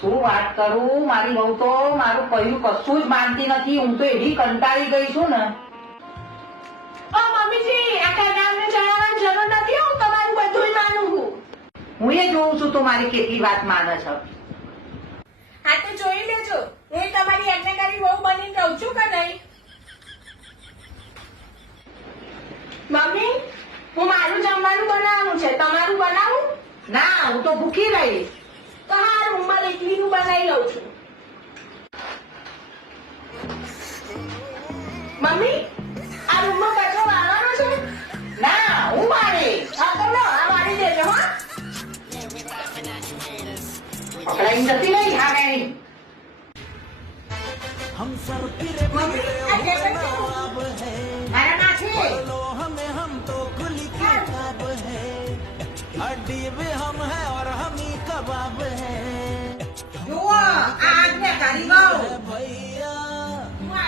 શું વાત કરું, મારી બહુ તો મારું કહ્યું કશું જ માનતી નથી. હું તો એવી કંટાળી ગઈ છું ને. મમ્મીજી આ કન્યાને જણાવવાની જરૂર નથી. હું તમારું બધું માનું છું. હું એ જોઉં છું તો મારી કેટલી વાત માને છે. હા તો જોઈ લેજો. હું તમારી આજ્ઞાકારી બહુ બનીને રહું છું કે નહીં? મમ્મી હું મારું જમવાનું બનાવવાનું છે. તમારું બનાવું? ના, હું તો ભૂખી રહીશ. તો હા રૂમમાં એકલીનું બનાવી લઉં છું. મમ્મી આ રૂમમાં કચરો વાળવાનો છે? ના, હું મારીશ. હા તો લો આ વાળી દેજો. હા પકડાઈ જતી નહીં હારેણી. મમ્મી આ ટેબલ છે. મારા નાખી